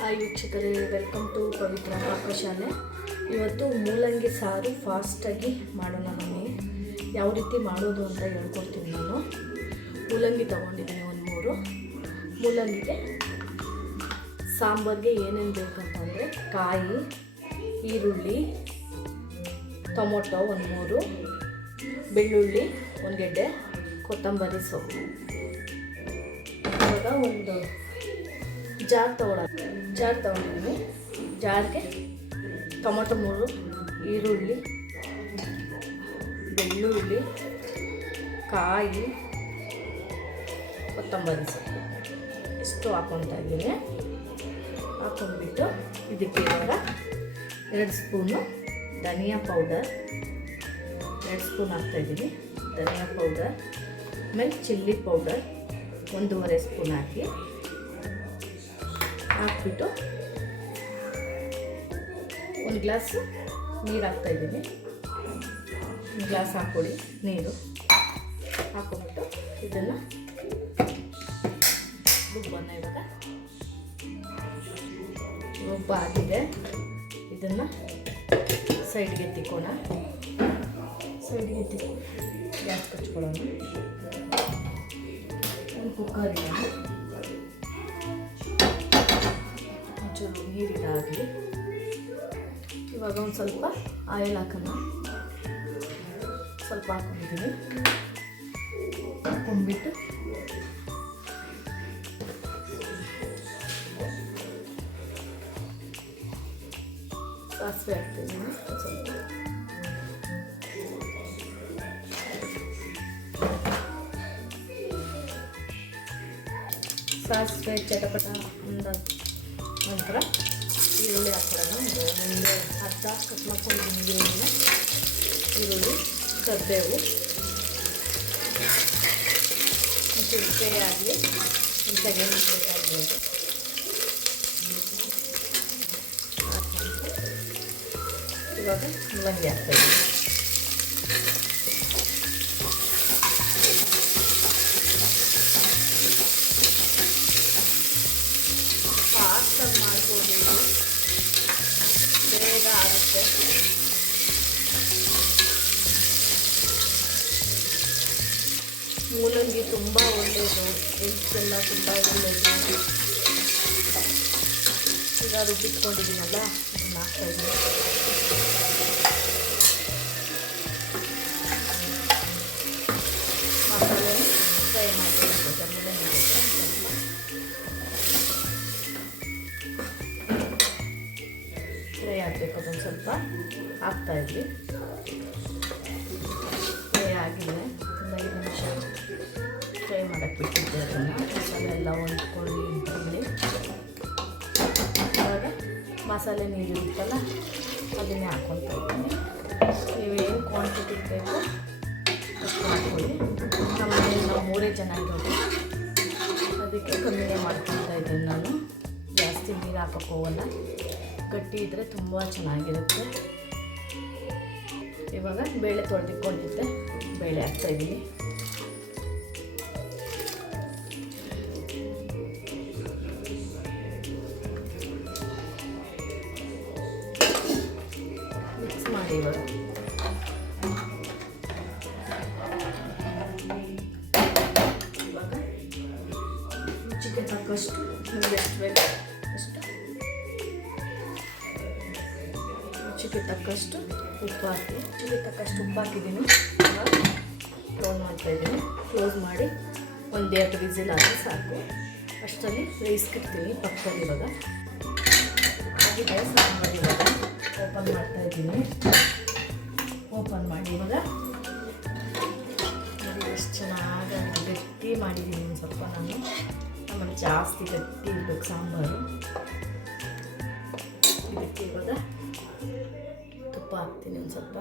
Hi ವೀಕ್ಷಕರೇ, welcome to ಪವಿತ್ರ ಪಾಕಶಾಲೆ. ಇವತ್ತು ಮೂಲಂಗಿ ಸಾರು ಫಾಸ್ಟಾಗಿ ಮಾಡೋಣ. ಬನ್ನಿ ಯಾವ ರೀತಿ ಮಾಡೋದು ಅಂತ ಹೇಳ್ಕೊಡ್ತೀನಿ. ನಾನು ಮೂಲಂಗಿ ತೊಗೊಂಡಿದ್ದೀನಿ, ಒಂದು 3 ಮೂಲಂಗಿಗೆ ಸಾಂಬಾರಿಗೆ ಏನೇನು ಬೇಕಂತಂದರೆ ಕಾಯಿ, ಈರುಳ್ಳಿ, ಟೊಮೊಟೊ ಒಂದು 3, ಬೆಳ್ಳುಳ್ಳಿ 1 ಗೆಡ್ಡೆ, ಕೊತ್ತಂಬರಿ ಸೊಪ್ಪು. ಇವಾಗ ಒಂದು ಜಾರ್ ತೊಗೊಂಡಿದ್ದೀನಿ. ಜಾರ್ಗೆ ಟೊಮೊಟೊ 3, ಈರುಳ್ಳಿ, ಬೆಳ್ಳುಳ್ಳಿ, ಕಾಯಿ, ಕೊತ್ತಂಬರಿ ಸೊಪ್ಪು ಇಷ್ಟು ಹಾಕ್ಕೊತಾ ಇದ್ದೀನಿ. ಹಾಕ್ಕೊಂಡ್ಬಿಟ್ಟು ಇದಕ್ಕೆ ಇವಾಗ 2 ಸ್ಪೂನು ಧನಿಯಾ ಪೌಡರ್, 2 ಸ್ಪೂನ್ ಹಾಕ್ತಾಯಿದ್ದೀನಿ ಧನಿಯಾ ಪೌಡರ್. ಆಮೇಲೆ ಚಿಲ್ಲಿ ಪೌಡರ್ 1.5 ಸ್ಪೂನ್ ಹಾಕ್ಬಿಟ್ಟು 1 ಗ್ಲಾಸ್ ನೀರು ಹಾಕ್ತಾಯಿದ್ದೀನಿ. 1 ಗ್ಲಾಸ್ ಹಾಕ್ಕೊಳ್ಳಿ ನೀರು. ಹಾಕ್ಕೊಂಬಿಟ್ಟು ಇದನ್ನು ರುಬ್ಬನ್ನು ರುಬ್ಬ ಆಗಿದೆ. ಇದನ್ನು ಸೈಡ್ಗೆ ಎತ್ತಿಕೋಣ. ಗ್ಯಾಸ್ ಕಚ್ಕೊಳ್ಳೋಣ. ಒಂದು ಕುಕ್ಕರಿಗೆ ಒಂಚೂರು ನೀರಿದಾಗಲಿ. ಇವಾಗ ಒಂದು ಸ್ವಲ್ಪ ಆಯಿಲ್ ಹಾಕೋಣ. ಸ್ವಲ್ಪ ಹಾಕೊಂಡಿದ್ದೀನಿ. ಹಾಕೊಂಡ್ಬಿಟ್ಟು ಸಾಸಿವೆ ಹಾಕ್ತಿದ್ದೀನಿ. ಸ್ವಲ್ಪ ಸಾಸಿವೆ ಚಟಪಟ ಅಂದ ನಂತರ ಈರುಳ್ಳಿ ಹಾಕೋಣ. ಒಂದು ಅರ್ಧ ಕಟ್ ಮಾಡ್ಕೊಂಡಿದ್ದೀನಿ ಈರುಳ್ಳಿ, ಕರಿಬೇವು ಒಂಚೂರು ಫ್ರೈ ಆಗಲಿ. ಒಂದು ಸೆಕೆಂಡ್ ಫ್ರೈ ಆಗ್ಬೋದು. ಇವಾಗ ಮೂಲಂಗಿ ಹಾಕ್ತಾಯಿದ್ದೀನಿ. ಫಾಸ್ಟಾಗಿ ಮಾಡ್ಬೋದು, ಬೇಗ ಆಗುತ್ತೆ. ಮೂಲಂಗಿ ತುಂಬ ಒಳ್ಳೆಯದು, ಹೆಲ್ತ್ಗೆಲ್ಲ ತುಂಬ ಒಳ್ಳೆಯದು. ಈಗ ರುಬ್ಬಿಟ್ಕೊಂಡಿದ್ದೀನಲ್ಲ ಇದನ್ನು ಹಾಕ್ತಾಯಿದ್ದೀನಿ. ಮಸಾಲೆ ಫ್ರೈ ಮಾಡಿರುತ್ತೆ. ಮೂಲಂಗಿ ಫ್ರೈ ಆಗಬೇಕು. ಅದೊಂದು ಸ್ವಲ್ಪ ಹಾಕ್ತಾಯಿದ್ವಿ. ಫ್ರೈ ಆಗಿದೆ. ಒಂದು 5 ನಿಮಿಷ ಫ್ರೈ ಮಾಡೋಕ್ಕೆ ಬಿಟ್ಟಿದ್ದೆ. ಅದನ್ನು ಮಸಾಲೆ ಎಲ್ಲ ಹೊಂದ್ಕೊಳ್ಳಿ ಅಂತೇಳಿ. ಇವಾಗ ಮಸಾಲೆ ನೀರಿರುತ್ತಲ್ಲ ಅದನ್ನೇ ಹಾಕ್ಕೊತಾ ಇದ್ದೀನಿ. ನೀವು ಏನು ಕ್ವಾಂಟಿಟಿ ಬೇಕು ಅಷ್ಟು ಹಾಕ್ಕೊಳ್ಳಿ. ನಮ್ಮ ಮನೇಲಿ ನಾವು 3 ಜನ ಇರೋದು, ಅದಕ್ಕೆ ಕಮ್ಮಿನೇ ಮಾಡ್ಕೊತಾ ಇದ್ದೀನಿ ನಾನು. ಜಾಸ್ತಿ ನೀರು ಹಾಕೋಕ್ಕೆ ಹೋಗಲ್ಲ. ಗಟ್ಟಿ ಇದ್ದರೆ ತುಂಬ ಚೆನ್ನಾಗಿರುತ್ತೆ. ಇವಾಗ ಬೇಳೆ ತೊಳೆದಿಟ್ಕೊಂಡಿದ್ದೆ, ಬೇಳೆ ಹಾಕ್ತಾಯಿದ್ದೀನಿ. ಮಿಕ್ಸ್ ಮಾಡಿ ಇವಾಗ ರುಚಿಗೆ ತಕ್ಕಷ್ಟು ನಿಮಗೆ ಎಷ್ಟು ಬೇಕು ಅಷ್ಟು ರುಚಿಗೆ ತಕ್ಕಷ್ಟು ಉಪ್ಪು ಹಾಕಿ. ರುಚಿಗೆ ತಕ್ಕಷ್ಟು ಉಪ್ಪು ಹಾಕಿದ್ದೀನಿ. ಕ್ಲೋಸ್ ಮಾಡ್ತಾಯಿದ್ದೀನಿ. ಕ್ಲೋಸ್ ಮಾಡಿ 1-2 ವಿಸಿಲ್ ಆದರೆ ಸಾಕು. ಅಷ್ಟರಲ್ಲಿ ರೈಸ್ಗಿಡ್ತೀನಿ ಪಕ್ಕದಲ್ಲಿ. ಇವಾಗ ಆಗಿದೆ ಸಾಂಬಾರು. ಇವಾಗ ಓಪನ್ ಮಾಡ್ತಾಯಿದ್ದೀನಿ. ಓಪನ್ ಮಾಡಿ ಇವಾಗ ಎಷ್ಟು ಚೆನ್ನಾಗಿ ಗಟ್ಟಿ ಮಾಡಿದ್ದೀನಿ. ಒಂದು ಸ್ವಲ್ಪ ನಾನು ಆಮೇಲೆ ಜಾಸ್ತಿ ಗಟ್ಟಿ ಇರಬೇಕು ಸಾಂಬಾರು. ಇದಕ್ಕೆ ಇವಾಗ ತುಪ್ಪ ಹಾಕ್ತೀನಿ ಒಂದು ಸ್ವಲ್ಪ.